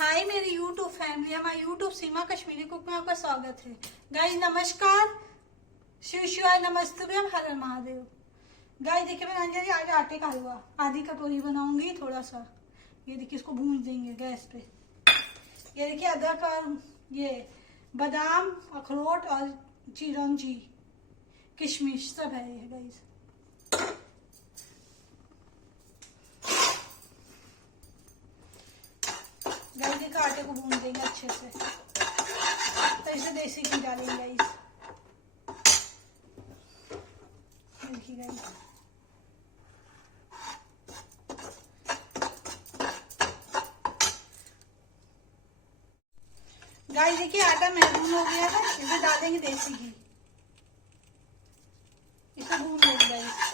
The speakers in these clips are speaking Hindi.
हाय मेरी यूट्यूब फैमिली, हमारी यूट्यूब सीमा कश्मीरी कुक में आपका स्वागत है। गाइस नमस्कार, शिव शिवाय, नमस्तुभ्यम, हर हर महादेव। गाइस देखिए मैं अंजलि आज आटे का हलवा आधी कटोरी बनाऊंगी। थोड़ा सा ये देखिए, इसको भून देंगे गैस पे। ये देखिए अदरक और ये बादाम, अखरोट और चिरौंजी, किशमिश सब है ये गाइस। गाइस के आटे को भून देंगे अच्छे से। तो इसे देसी घी डालेंगे गाइस। देखिए गाइस, गाइस देखिए आटा महरून हो गया है। इसे डालेंगे देसी घी, इसे भून लेंगे गाइस।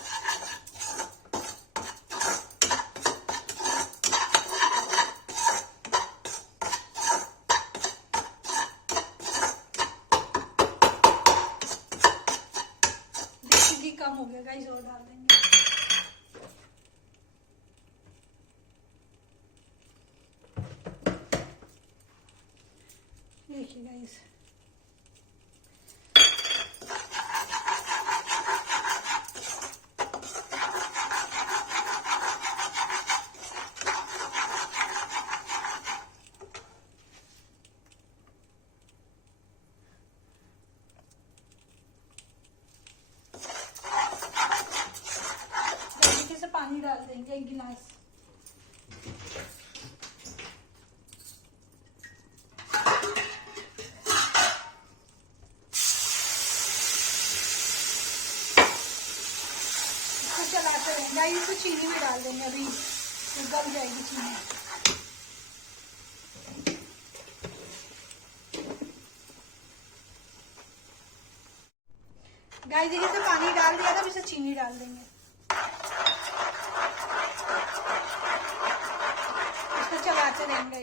कम हो गया गाइस, और डाल देंगे। देखिए गाइस, पानी डाल देंगे 1 गिलास। इसको चलाते रहेंगे। इसको चीनी भी डाल देंगे, अभी गल जाएगी चीनी। गाइस देखिए तो पानी डाल दिया था, अब इसे चीनी डाल देंगे। चलाते रहेंगे।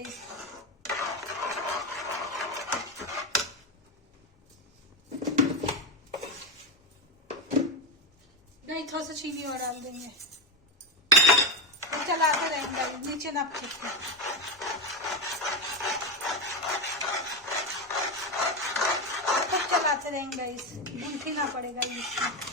नहीं, थोड़ा सा चीनी और डाल देंगे। चलाते रहेंगे, नीचे ना चिपके। खूब चलाते रहेंगे, इस भूनना ना पड़ेगा इसमें।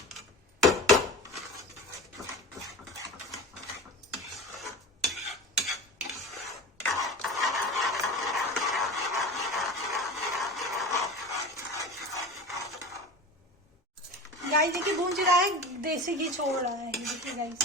गाइस देखिए भून रहा है, देसी घी छोड़ रहा है। देखिए गाइस,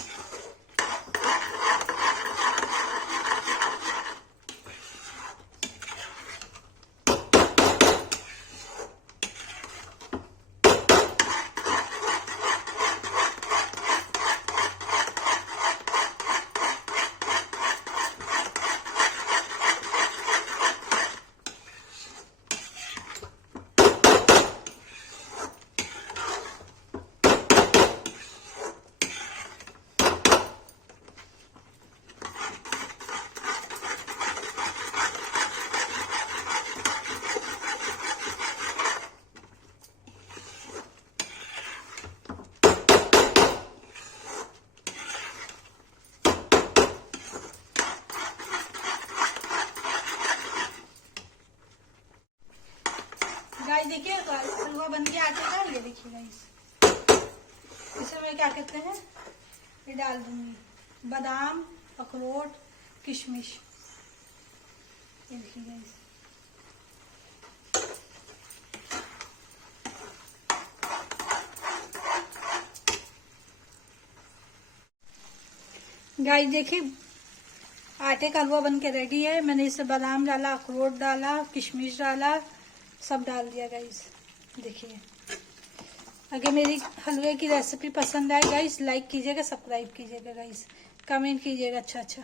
देखिए हलवा बन के आटे का। ये देखिए गाइस, इसमें मैं क्या कहते हैं, ये डाल दूंगी बादाम, अखरोट, किशमिश। ये देखिए गाइस, गाइस देखिए आटे का हलवा बन के रेडी है। मैंने इसमें बादाम डाला, अखरोट डाला, किशमिश डाला, सब डाल दिया गाइस। देखिए, अगर मेरी हलवे की रेसिपी पसंद आए गाइस, लाइक कीजिएगा, सब्सक्राइब कीजिएगा गाइस, कमेंट कीजिएगा अच्छा अच्छा।